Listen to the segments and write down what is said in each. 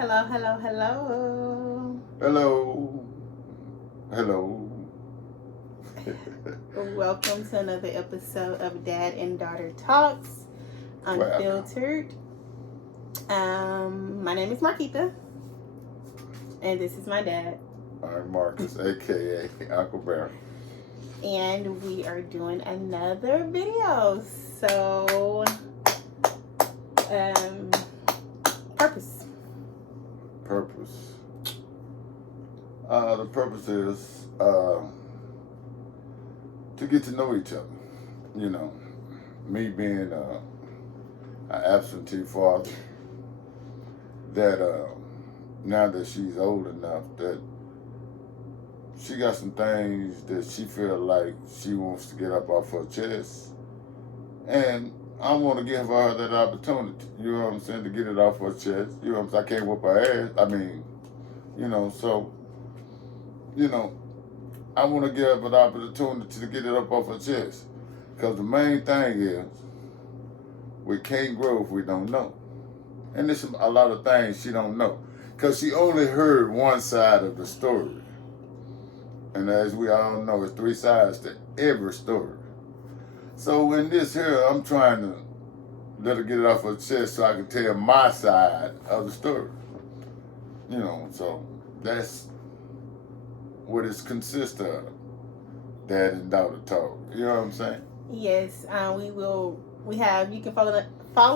Hello, hello, hello. Hello. Hello. Welcome to another episode of Dad and Daughter Talks Welcome. Unfiltered. My name is Marquita, and this is my dad. I'm Marcus, aka Uncle Bear. And we are doing another video. So, purpose. Purpose. The purpose is to get to know each other. You know, me being an absentee father, that now that she's old enough that she got some things that she feel like she wants to get up off her chest, and I want to give her that opportunity. You know what I'm saying? To get it off her chest. You know what I'm saying? I can't whoop her ass. I mean, so I want to give her an opportunity to get it up off her chest. Because the main thing is, we can't grow if we don't know. And there's a lot of things she don't know. Because she only heard one side of the story. And as we all know, there's three sides to every story. So in this here, I'm trying to let her get it off her chest so I can tell my side of the story. So that's what it consists of. Dad and daughter talk. You know what I'm saying? Yes, we have, you can follow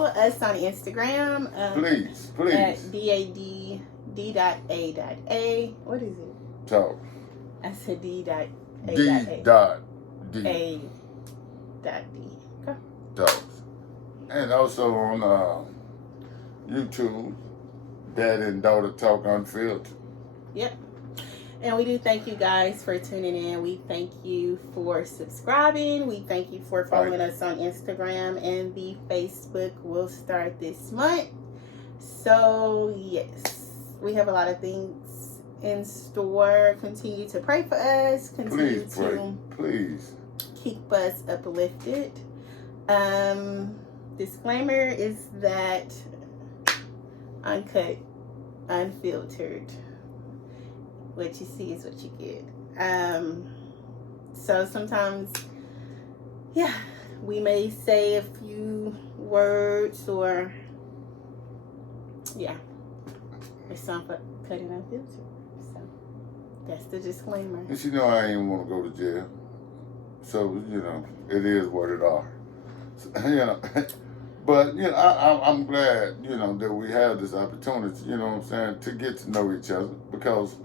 us on Instagram. Please. At DAD.D.A.A. What is it? Talk. I said D.A.A. D.D. A.D. Okay. Talks. And also on YouTube, Dad and Daughter Talk Unfiltered. Yep. And we do thank you guys for tuning in. We thank you for subscribing. We thank you for following us on Instagram, and the Facebook will start this month. So, yes, we have a lot of things in store. Continue to pray for us. Continue Please pray. to Please. keep us uplifted. Disclaimer is that uncut, unfiltered. What you see is what you get. So sometimes, we may say a few words or, it's some cut and unfiltered. So that's the disclaimer. And she know I ain't want to go to jail. So, it is what it are. So, but, I'm glad, that we have this opportunity, you know what I'm saying, to get to know each other. Because,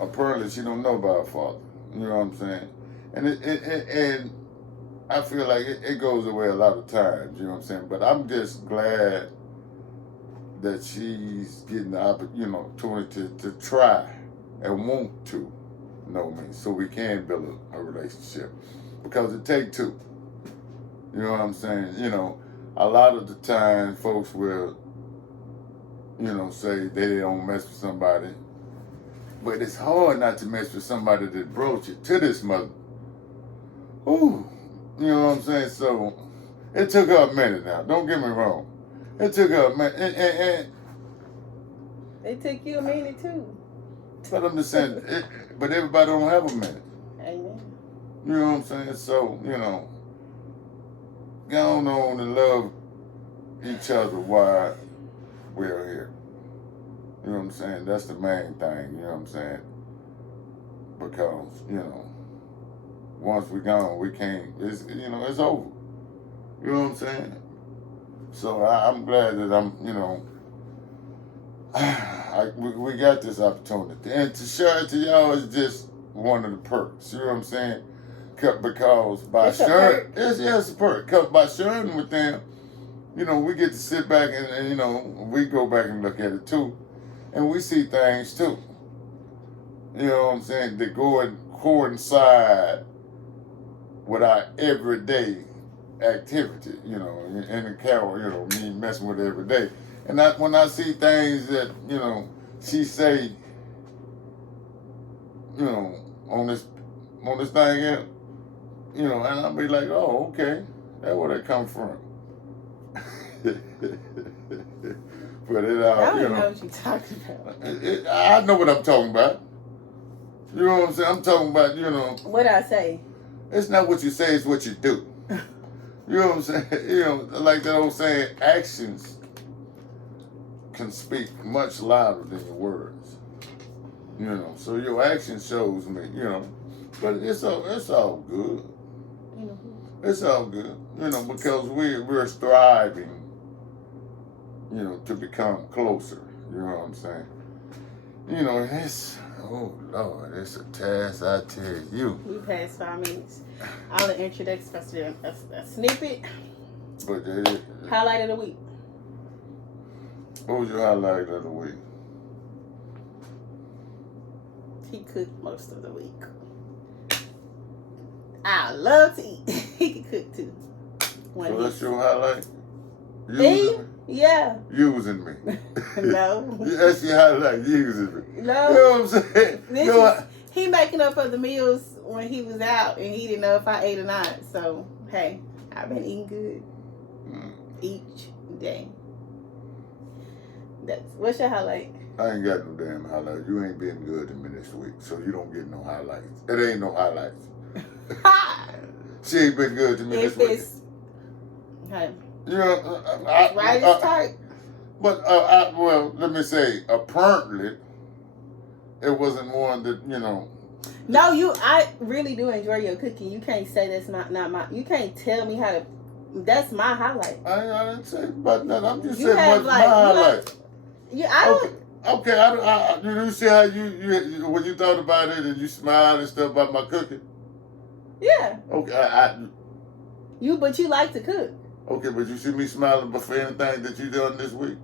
apparently she don't know about her father. You know what I'm saying? And and I feel like it goes away a lot of times, you know what I'm saying? But I'm just glad that she's getting the opportunity to try and want to know me so we can build a relationship. Because it takes two. You know what I'm saying? A lot of the time folks will, say they don't mess with somebody. But it's hard not to mess with somebody that brought you to this mother. Ooh, you know what I'm saying? So it took her a minute now. Don't get me wrong. It took her a minute. And It took you a minute too. but I'm just saying, but everybody don't have a minute. Amen. You know what I'm saying? So, go on and love each other while we're here. You know what I'm saying? That's the main thing, you know what I'm saying? Because, once we're gone, we can't, it's over. You know what I'm saying? So I'm glad that we got this opportunity. And to share it to y'all is just one of the perks, you know what I'm saying? Because by sharing, it's a perk. Because by sharing with them, we get to sit back and we go back and look at it too. And we see things too. You know what I'm saying? That go and coincide with our everyday activity, in the carol, me messing with it every day. And when I see things that, she say, on this thing here, and I'll be like, oh, okay, that's where that come from. But it I out, don't you even know know. what you're talking about. I know what I'm talking about. You know what I'm saying? I'm talking about, you know, What I say? it's not what you say, it's what you do. You know what I'm saying? You know, like that old saying, actions can speak much louder than your words. You know, so your action shows me, you know, but it's all good. It's all good, you know, because we're striving, you know, to become closer. You know what I'm saying? You know, it's, oh Lord, it's a task, I tell you. We passed 5 minutes. All the introduction, a snippet. But Highlight of the week. what was your highlight of the week? He cooked most of the week. I love to eat. He can cook too. So that's your highlight? Me? Using me? Yeah. Using me. No. That's your highlight, using me. No. You know what I'm saying? He making up for the meals when he was out and he didn't know if I ate or not. So, hey, I've been eating good each day. What's your highlight? I ain't got no damn highlights. You ain't been good to me this week, so you don't get no highlights. It ain't no highlights. She ain't been good to me this week. Hey, You know, right is tight. But well, let me say, apparently, it wasn't one that, you know. No, I really do enjoy your cooking. You can't say that's not my. You can't tell me how to. That's my highlight. I didn't say about that. I'm just You saying have what's my highlight. I don't. Okay. You see how you when you thought about it and you smiled and stuff about my cooking. Yeah. Okay. But you like to cook. Okay, but you see me smiling for anything that you done this week.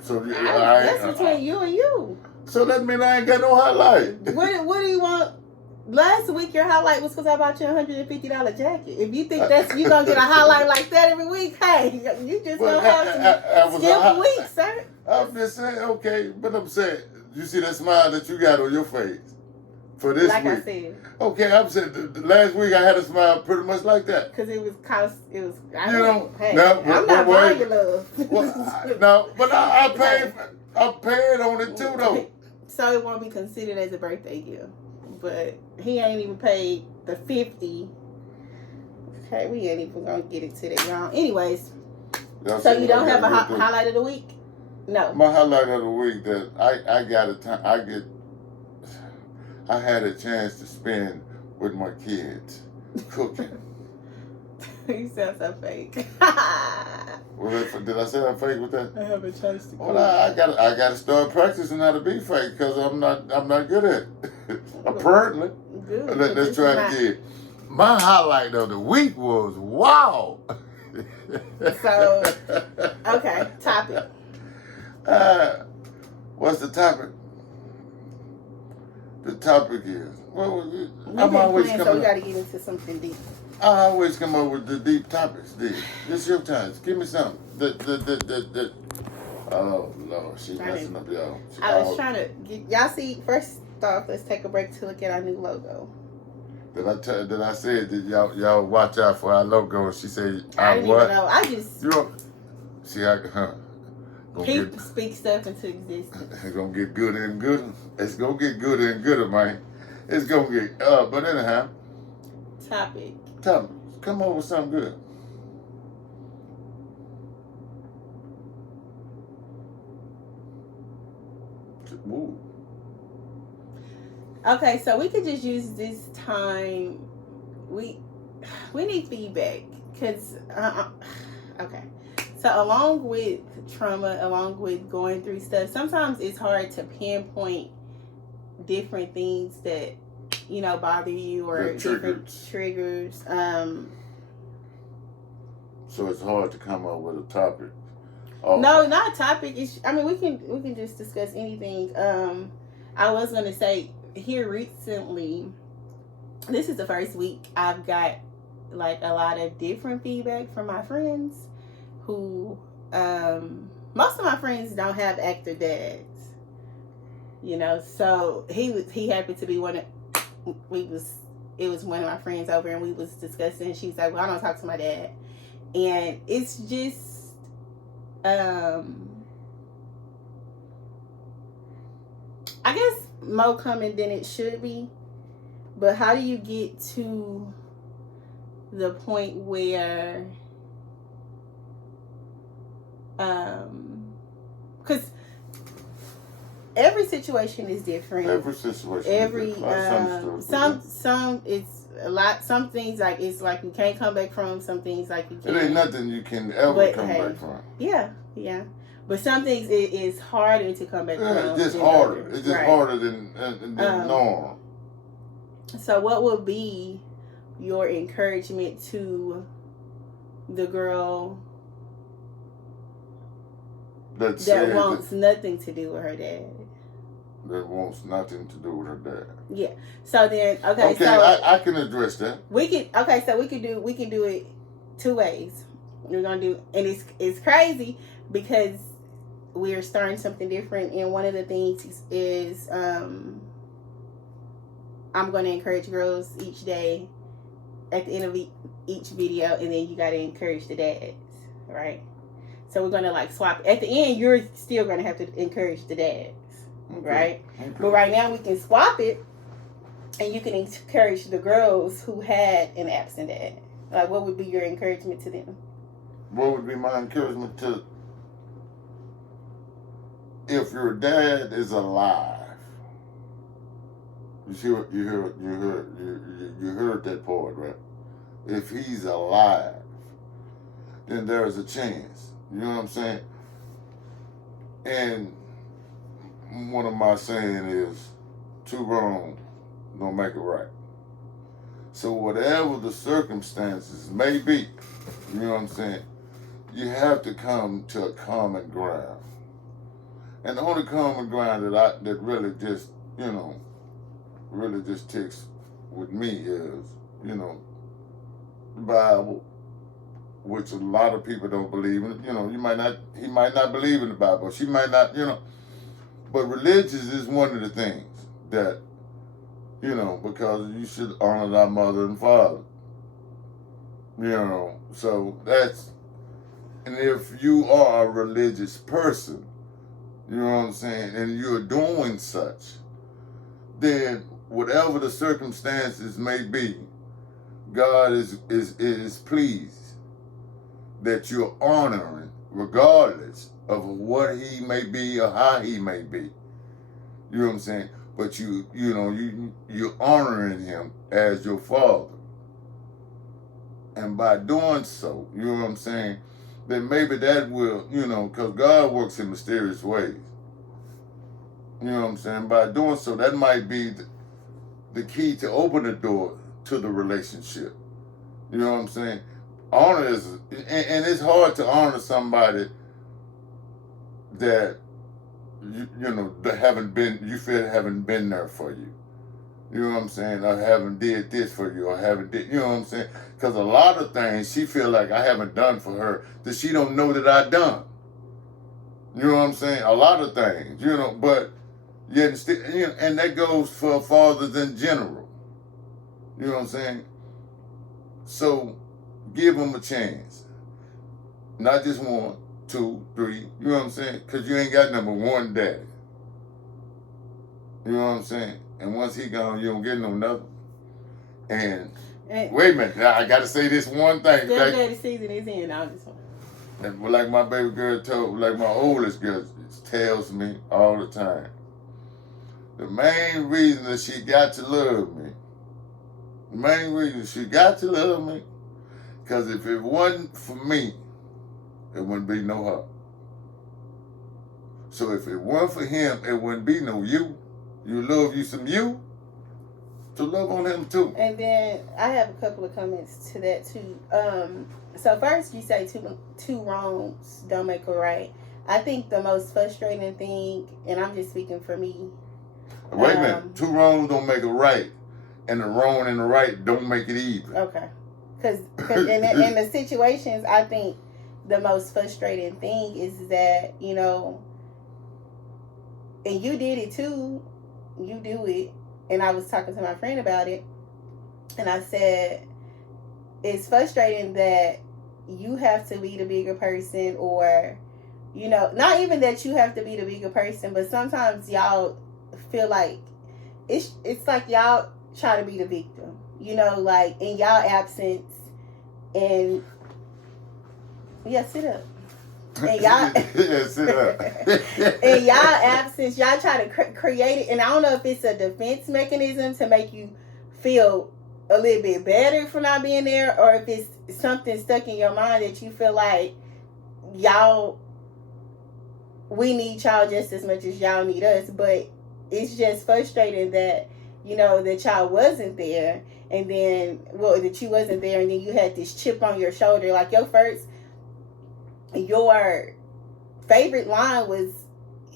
So that's between you and you. So that means I ain't got no highlight. What do you want? Last week your highlight was because I bought you a $150 jacket. If you think you gonna get a highlight like that every week, hey, you just gonna have some skip weeks, sir. I'm just saying, okay, but I'm saying, you see that smile that you got on your face for this like week. I said. Okay, I'm saying the last week I had a smile pretty much like that. Because it was. I you know, hey, no, I'm not buying your love. Well, no, but I paid on it too though. So it won't be considered as a birthday gift. But he ain't even paid the $50. Okay, we ain't even gonna get into that, y'all. Anyways, so you don't have a highlight of the week? No. My highlight of the week that I had a chance to spend with my kids cooking. You sound so fake. Did I say I'm fake with that? I have a chance to cook. Well, I gotta start practicing how to be fake because I'm not good at it. Apparently. Good. Let's try it again. My highlight of the week was wow. So, okay, topic. What's the topic? The topic is, well, I'm always coming so we got to get into something deep. I always come up with the deep topics, dude. This your time. Give me something. Oh, Lord, she's messing up y'all. I was trying to get, y'all see, first off, let's take a break to look at our new logo. Did I say that y'all watch out for our logo? She said, I didn't even know. I just... See, People speak stuff into existence. It's gonna get gooder and gooder. It's gonna get gooder and gooder, man. It's gonna get but anyhow. Topic. Come up with something good. Ooh. Okay, so we could just use this time. We need feedback because okay. So along with trauma, along with going through stuff, sometimes it's hard to pinpoint different things that, you know, bother you or different triggers. So it's hard to come up with a topic. Oh. No, not a topic. We can just discuss anything. I was gonna say here recently, this is the first week I've got like a lot of different feedback from my friends who most of my friends don't have active dads, you know, so he happened to be it was one of my friends over and we was discussing, and she's like, well, I don't talk to my dad, and it's just I guess more common than it should be. But how do you get to the point where, because every situation is different. Every situation. Some it's a lot. Some things like it's like you can't come back from. Some things like you can. It ain't nothing you can ever come back from. Yeah. But some things it is harder to come back from. It's just harder. It's just harder than normal. So what would be your encouragement to the girl that wants nothing to do with her dad? That wants nothing to do with her dad. Yeah. So then, so I can address that. We can do it two ways. We're gonna do, and it's crazy because we're starting something different. And one of the things is I'm going to encourage girls each day at the end of each video, and then you got to encourage the dads, right? So we're going to like swap. At the end, you're still going to have to encourage the dads, right? Okay. But right now we can swap it, and you can encourage the girls who had an absent dad. Like, what would be your encouragement to them? What would be my encouragement to? If your dad is alive, you heard that part, right? If he's alive, then there's a chance. You know what I'm saying? And one of my saying is, two wrong don't make it right. So whatever the circumstances may be, you know what I'm saying, you have to come to a common ground. And the only common ground that really just, really just ticks with me is, the Bible, which a lot of people don't believe in. He might not believe in the Bible. She might not, But religious is one of the things that, because you should honor thy mother and father. So that's, and if you are a religious person, you know what I'm saying, and you're doing such, then whatever the circumstances may be, God is pleased that you're honoring, regardless of what he may be or how he may be. You know what I'm saying? But you're honoring him as your father. And by doing so, you know what I'm saying, then maybe that will, because God works in mysterious ways. You know what I'm saying? By doing so, that might be the key to open the door to the relationship. You know what I'm saying? Honor is, and it's hard to honor somebody that, that haven't been there for you. You know what I'm saying? Or haven't did this for you, or haven't did, you know what I'm saying? Because a lot of things she feel like I haven't done for her that she don't know that I done. You know what I'm saying? A lot of things, but yet, and that goes for fathers in general. You know what I'm saying? So give them a chance. Not just 1, 2, 3. You know what I'm saying? Because you ain't got number one daddy. You know what I'm saying? And once he gone, you don't get no nothing. And wait a minute, I got to say this one thing. Daddy season is in. I just want. And like my baby girl like my oldest girl tells me all the time, the main reason that she got to love me, because if it wasn't for me, it wouldn't be no her. So if it weren't for him, it wouldn't be no you. You love you some you, to love on him too. And then I have a couple of comments to that too. So first you say two wrongs don't make a right. I think the most frustrating thing, and I'm just speaking for me. Wait a minute, 2 wrongs don't make a right, and the wrong and the right don't make it even. Okay, because in the situations, I think the most frustrating thing is that, and you did it too. You do it. And I was talking to my friend about it. And I said, it's frustrating that you have to be the bigger person, or You know, not even that you have to be the bigger person, but sometimes y'all feel like it's like y'all try to be the victim. You know, like in y'all absence, and yeah, sit up. And y'all, yeah, sit up. in y'all absence, y'all try to create it, and I don't know if it's a defense mechanism to make you feel a little bit better for not being there, or if it's something stuck in your mind that you feel like y'all, we need y'all just as much as y'all need us. But it's just frustrating that, you know, that y'all wasn't there, and then, well, that you wasn't there, and then you had this chip on your shoulder. Like your favorite line was,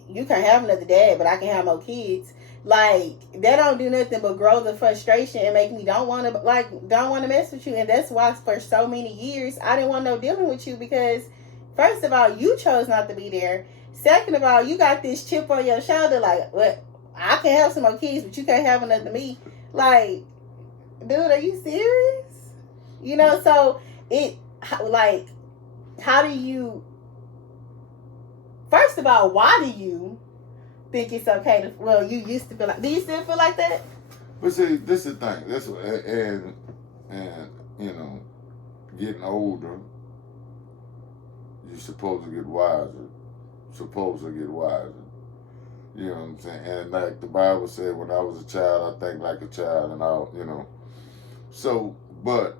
"You can have another dad, but I can have more kids." Like, that don't do nothing but grow the frustration and make me don't want to mess with you. And that's why for so many years I didn't want no dealing with you, because first of all, you chose not to be there. Second of all, you got this chip on your shoulder, like, what? I can have some more kids, but you can't have another me. Like, dude, are you serious? You know, so how do you, first of all, why do you think it's okay to, well, you used to feel like, do you still feel like that? But see, this is the thing. And you know, getting older, you're supposed to get wiser. You know what I'm saying? And like the Bible said, when I was a child, I think like a child, and all, you know. So, but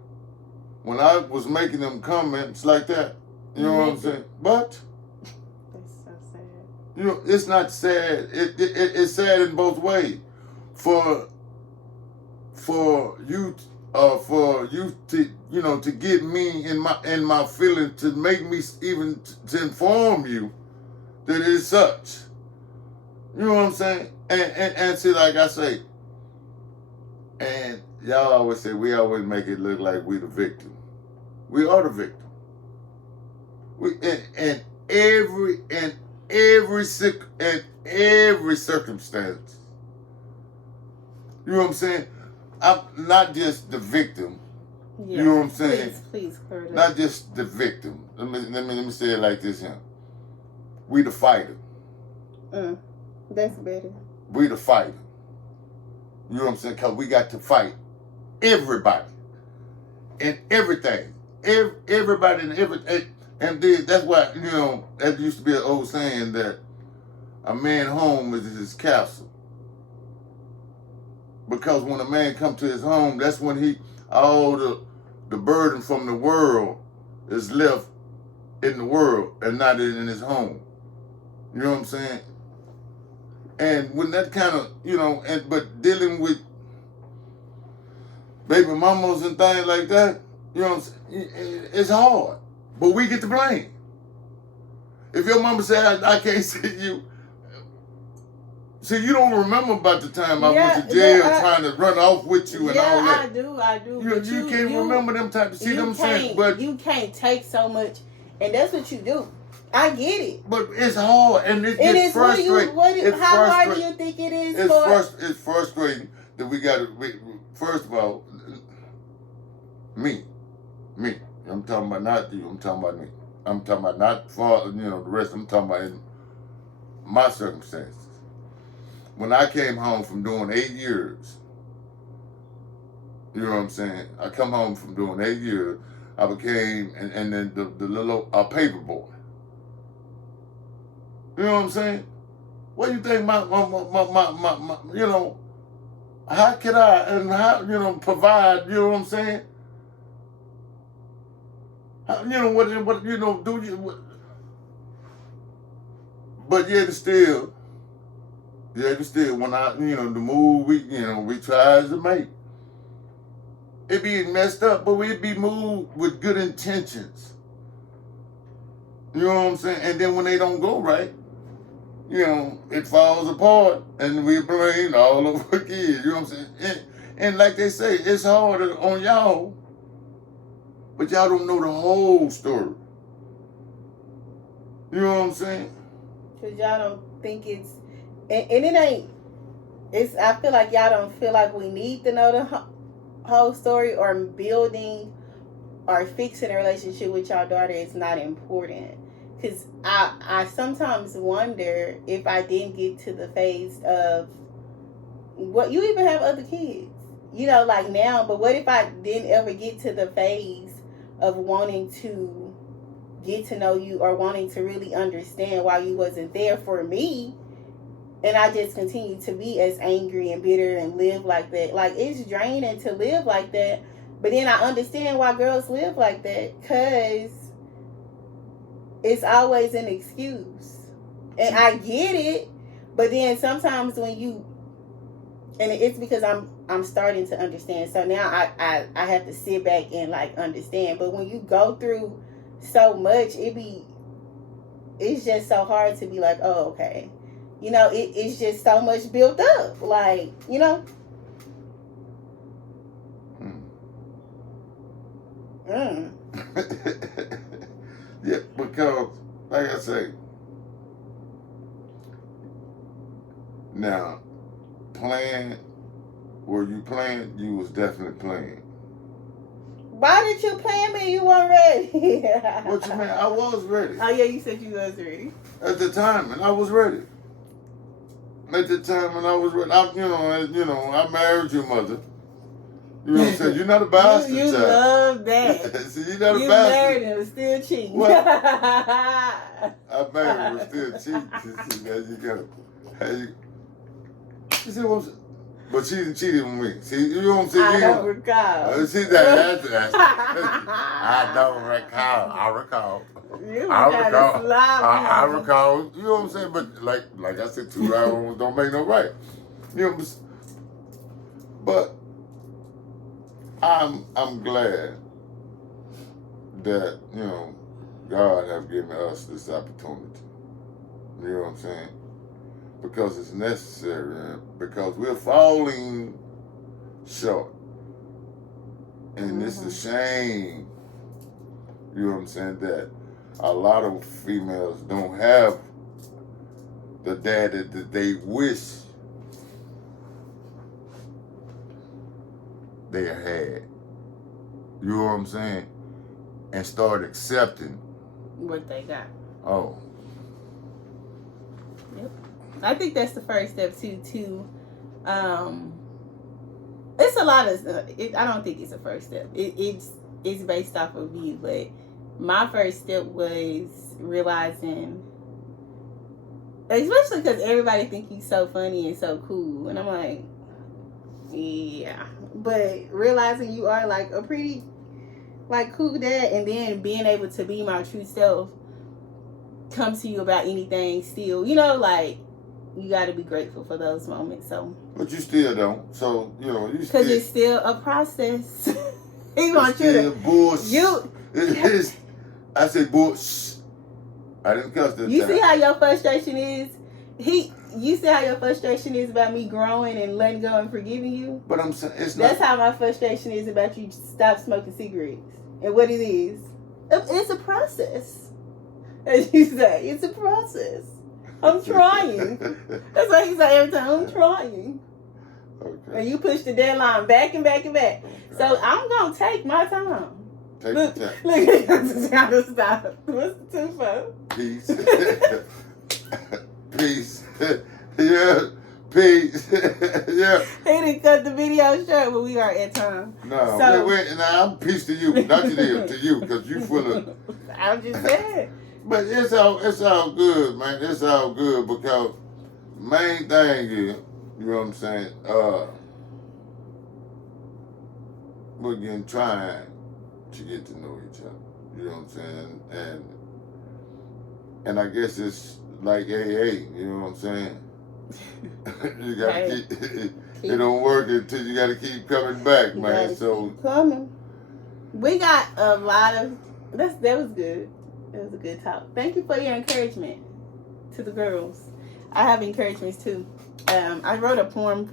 when I was making them comments like that, you know what I'm saying? But That's so sad. you know, it's not sad. It's sad in both ways. For you to, you know, to get me in my feeling, to make me even to inform you that it's such. You know what I'm saying? And see, like I say, and y'all always say, we always make it look like we the victim. We are the victim. We in every circumstance. You know what I'm saying? I'm not just the victim. Yeah. You know what I'm saying? Please, Curtis. Not just the victim. Let me say it like this here. We the fighter. That's better. We the fighter. You know what I'm saying? Because we got to fight everybody and everything. Everybody and everything. And that's why, you know, that used to be an old saying that a man's home is his castle. Because when a man comes to his home, that's when all the burden from the world is left in the world and not in his home. You know what I'm saying? And when that kind of, you know, but dealing with baby mamas and things like that, you know what I'm saying? It's hard. But we get the blame. If your mama said, I can't see you, see, you don't remember about the time I went to jail trying to run off with you and all that. I do. You can't remember them type of, see them saying, but you can't take so much, and that's what you do. I get it. But it's hard, and it's frustrating. How hard do you think it is? It's frustrating that we got to, first of all, me. I'm talking about not you, I'm talking about me. I'm talking about not for, you know, the rest, I'm talking about in my circumstances. When I came home from doing 8 years, you know what I'm saying? I come home from doing 8 years, I became, and then the little paper boy. You know what I'm saying? What do you think my you know, how can I, and how, you know, provide, you know what I'm saying? How, you know, what, you know, do you, what, but yet still, when I, you know, the move we tries to make, it be messed up, but we be moved with good intentions. You know what I'm saying? And then when they don't go right, you know, it falls apart, and we blame all over again. You know what I'm saying? And like they say, it's harder on y'all, but y'all don't know the whole story. You know what I'm saying? Because y'all don't think it's, and it ain't, it's, I feel like y'all don't feel like we need to know the whole story, or building or fixing a relationship with y'all daughter is not important. because I sometimes wonder if I didn't get to the phase of what you even have other kids, you know, like now. But what if I didn't ever get to the phase of wanting to get to know you or wanting to really understand why you wasn't there for me, and I just continue to be as angry and bitter and live like that? Like, it's draining to live like that. But then I understand why girls live like that, because it's always an excuse. And I get it, but then sometimes when you, and it's because I'm starting to understand. So now I have to sit back and like understand. But when you go through so much, it's just so hard to be like, oh, okay. You know, it's just so much built up. Like, you know. Yeah, because like I say, now playing, were you playing? You was definitely playing. Why did you play me? You weren't ready. What you mean? I was ready. Oh yeah, you said you was ready. At the time, and I was ready. At the time, and I was ready. I married your mother. You know what I'm saying? You're not a bastard, you child. love that. See, you're not a you bastard. married him, still cheating. What? I married him, still cheating. See, there you go. You see what I'm saying? But she didn't cheat with me. See, you know what I'm saying? I don't recall. See that's I don't recall. I recall. I recall. You know what I'm saying? But like I said, 2 right wrongs don't make no right. You know, but I'm glad that, you know, God have given us this opportunity. You know what I'm saying? Because it's necessary, because we're falling short. And it's a shame, you know what I'm saying, that a lot of females don't have the daddy that they wish they had. You know what I'm saying? And start accepting what they got. Oh. Yep. I think that's the first step too. It's a lot of. I don't think it's a first step. It's based off of you, but my first step was realizing, especially because everybody think you so funny and so cool, and I'm like, yeah, but realizing you are like a pretty, like, cool dad, and then being able to be my true self, come to you about anything still, you know, like, you got to be grateful for those moments. So, but you still don't. So, you know, you because it's still a process. He wants you to bullshit. It is. I said bullshit. I didn't cuss that You time. see how your frustration is? You see how your frustration is about me growing and letting go and forgiving you? But I'm saying it's That's how my frustration is about you stop smoking cigarettes. And what it is, it's a process. As you say, it's a process. I'm trying. That's what he say every time. I'm trying. Okay. And you push the deadline back and back and back. Okay. So I'm gonna take my time. Take your time. Look, I just gotta stop. What's the 2 for? Peace. Peace. Yeah. Peace. Yeah. He didn't cut the video short, but we are at time. No, so, wait. Now I'm peace to you, not to them, to you, because you full of. I'm just saying. But it's all good, man. It's all good, because main thing is, you know what I'm saying, we're trying to get to know each other. You know what I'm saying? And I guess it's like AA, you know what I'm saying? You gotta keep it don't work until you gotta keep coming back, man. So keep coming. We got a lot of that was good. It was a good talk. Thank you for your encouragement to the girls. I have encouragements too. I wrote a poem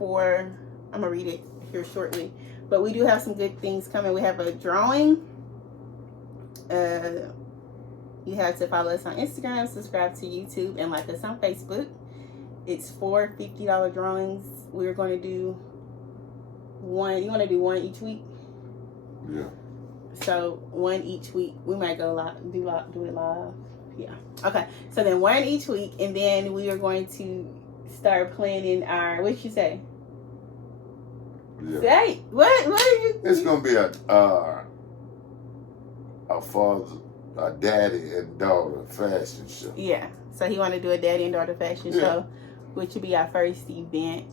I'm gonna read it here shortly. But we do have some good things coming. We have a drawing. You have to follow us on Instagram, subscribe to YouTube, and like us on Facebook. It's 4 $50 drawings. We're going to do one. You want to do one each week? Yeah. So one each week. We might go live, do it live. Yeah. Okay. So then one each week, and then we are going to start planning our. What you say? Yeah. Say what? What are you? It's gonna be a father, a daddy and daughter fashion show. Yeah. So he want to do a daddy and daughter fashion show, which will be our first event.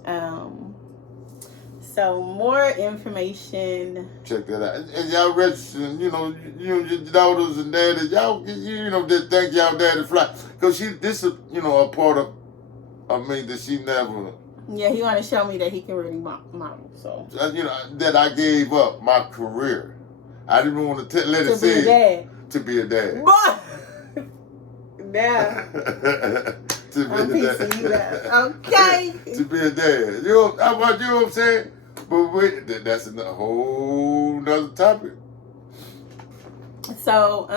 So more information. Check that out. And y'all registering, your daughters and daddies, y'all, just thank y'all daddy fly. Because this is, a part of me that she never. Yeah, he want to show me that he can really model. So. That I gave up my career. I didn't want to let it say. To be a dad. To be a dad. Now. To be a dad. Okay. To be a dad. You know what I'm saying? But wait, that's a whole nother topic. So,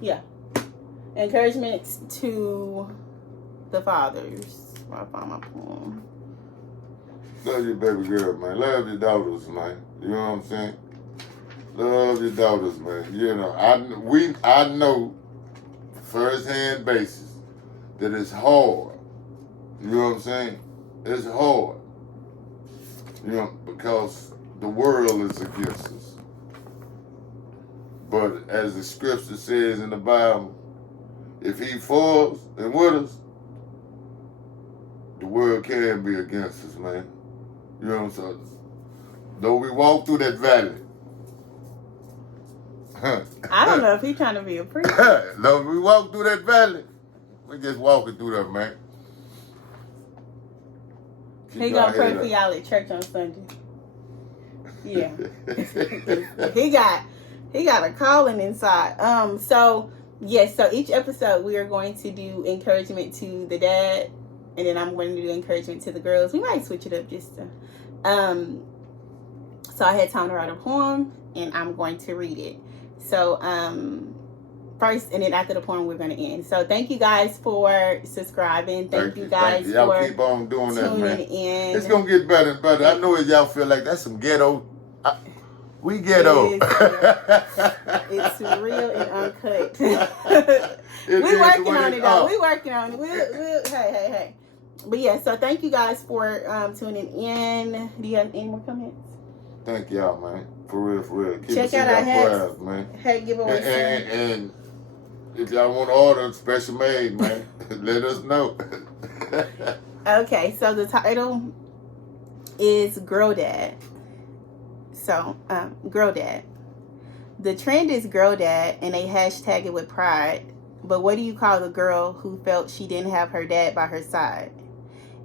yeah. Encouragements to the fathers. I found my poem. Love your baby girl, man. Love your daughters, man. You know what I'm saying? Love your daughters, man. I know first-hand basis that it's hard. You know what I'm saying? It's hard. Because the world is against us. But as the scripture says in the Bible, if he falls and with us, the world can be against us, man. You know what I'm saying? Though we walk through that valley. I don't know if he's trying to be a priest. Though we walk through that valley, we just walking through that, man. He gonna pray for y'all at church on Sunday. Yeah. he got a calling inside. So each episode we are going to do encouragement to the dad, and then I'm going to do encouragement to the girls. We might switch it up just to so I had time to write a poem, and I'm going to read it. So first, and then after the poem, we're going to end. So thank you guys for subscribing. Thank you guys y'all for keep on doing that, man. in. It's going to get better and better. I know y'all feel like that's some ghetto. We ghetto. It's real and uncut. We're working on it, though. We're working on it. We'll, hey. But yeah, so thank you guys for tuning in. Do you have any more comments? Thank y'all, man. For real. Keep Check out our hats, man. Hat giveaway. And if y'all want to order special made, man, let us know. Okay, so the title is Girl Dad. So, Girl Dad. The trend is Girl Dad, and they hashtag it with pride. But what do you call the girl who felt she didn't have her dad by her side?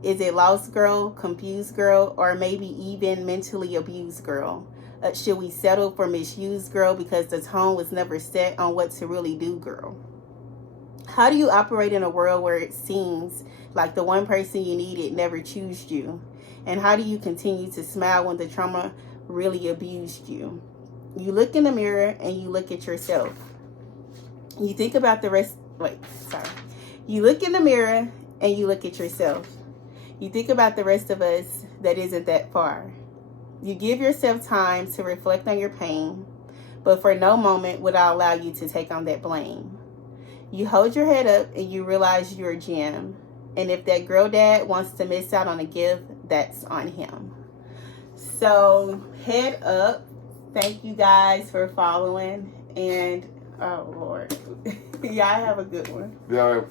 Is it lost girl, confused girl, or maybe even mentally abused girl? Should we settle for misused girl because the tone was never set on what to really do, girl? How do you operate in a world where it seems like the one person you needed never chose you? And how do you continue to smile when the trauma really abused you? You look in the mirror and you look at yourself. You think about the rest. You look in the mirror and you look at yourself. You think about the rest of us that isn't that far. You give yourself time to reflect on your pain, but for no moment would I allow you to take on that blame. You hold your head up and you realize you're a gem. And if that girl dad wants to miss out on a gift, that's on him. So head up. Thank you guys for following. And oh Lord. Y'all have a good one. Y'all